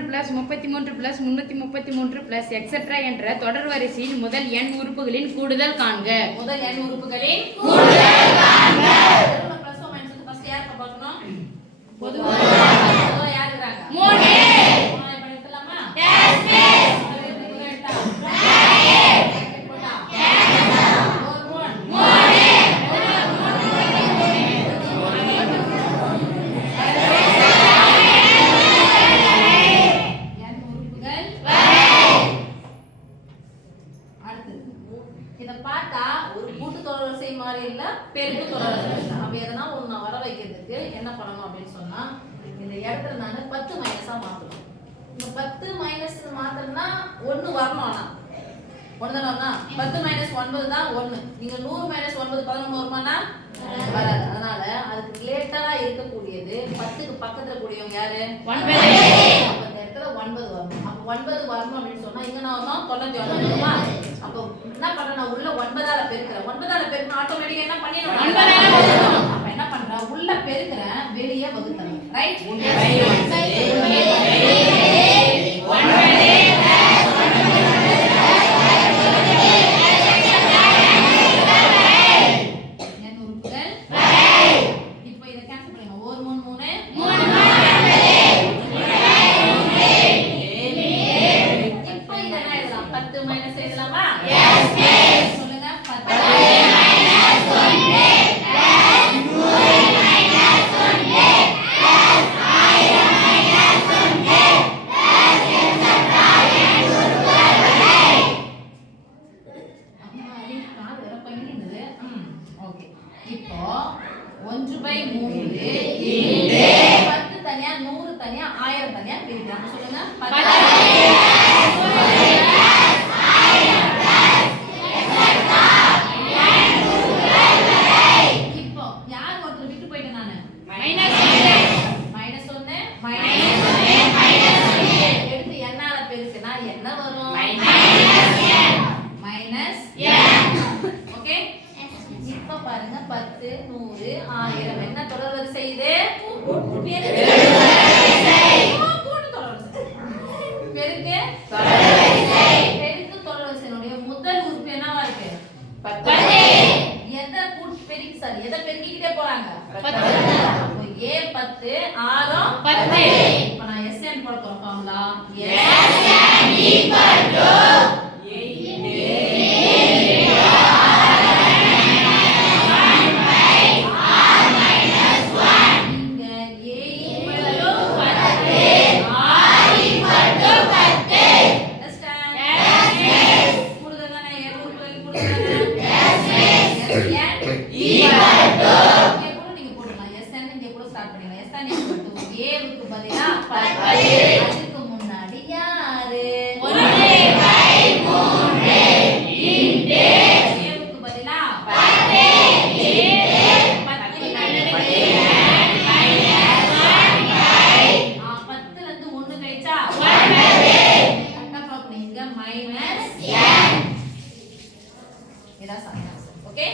+ 33 + 333 + etcetera என்ற தொடர் வரிசையின் முதல் n உறுப்புகளின் கூடுதல் காண்க. முதல் n உறுப்புகளின் கூடுதல் காண்க. பிளஸ் ஓ மைனஸ் ஃபர்ஸ்ட் யார் பார்க்கணும்? பொதுவா யார் இருக்காங்க? 3. இப்போ எடுத்துலாமா? Yes miss. இத பார்த்தா ஒரு கூட்டு தொடர்வரிசை மாதிரி இல்ல பெருக்கு தொடர்வரிசை. அப்ப எதனா ஒண்ணு வர வைக்கிறதுக்கு என்ன பண்ணணும் அப்படின்னு சொன்னா இந்த இடத்துல நான் 10 மைனஸா மாத்தணும். இந்த 10 மைனஸ் மாத்தறனா 1 வரணும். ஆனா 1 தானா 10 மைனஸ் 9 தான் 1. நீங்க 100 மைனஸ் 9 11 வருமானா வராது. அதனால அதுக்கு ரிலேட்டடா இருக்கக்கூடியது 10க்கு பக்கத்துல கூடியவங்க யாரு? 9. அப்ப இந்த இடத்துல 9 வரணும். அப்ப 9 வரணும் அப்படின்னு சொன்னா இங்க நான் வரணும் 99 வருமா? அப்ப என்ன பண்றேன்? நான் உள்ள 9ஆல பெருக்குறேன். 9ஆல பெருக்குனா ஆட்டோமேட்டிக்கா என்ன பண்ணிடணும்? 9ஆல வகுக்கணும். அப்ப என்ன பண்றேன்? உள்ள பெருக்குறேன், வெளிய வகுத்தறேன். ரைட்? 10 மைனஸ் எழுதலாமா? Yes miss. சொல்லுங்க 10 minus 1 plus 100 minus 1 plus 1000 minus 1 plus etcetera n உறுப்புகள். அம்மா நீ காது வர பண்ணிருந்தது. ஓகே. இப்போ 1/3 இன்டு 10 தனியா 100 தனியா 1000 தனியா பிரிக்கலாம். சொல்லுங்க 10 என்ன வரும்? Minus okay. இப்ப பாருங்க 10 100 1000 என்ன தொடர் வரிசை இது? பெருக்கு தொடர் வரிசை. பெருக்கு தொடர் வரிசையினுடைய முதல் உறுப்பு என்னவா இருக்கு? 10. எதை கூட்டி பெருக்கி சார் எதை பெருக்கிட்டே போறாங்க? 10. அப்போ a 10 r 10. இப்போ நான் sn போட போறேன் ஃபார்முலா. sn equal to அதுக்கு முன்னாடி யாரு? 1/3 இன்டு ஏவுக்கு பதிலா 10 இன்டு 10 10ல இருந்து 1 கழிச்சா 9. கரெக்ட்டா பாக்கணும். இங்க மைனஸ் n. இதான் சமன்பாடு. ஓகே.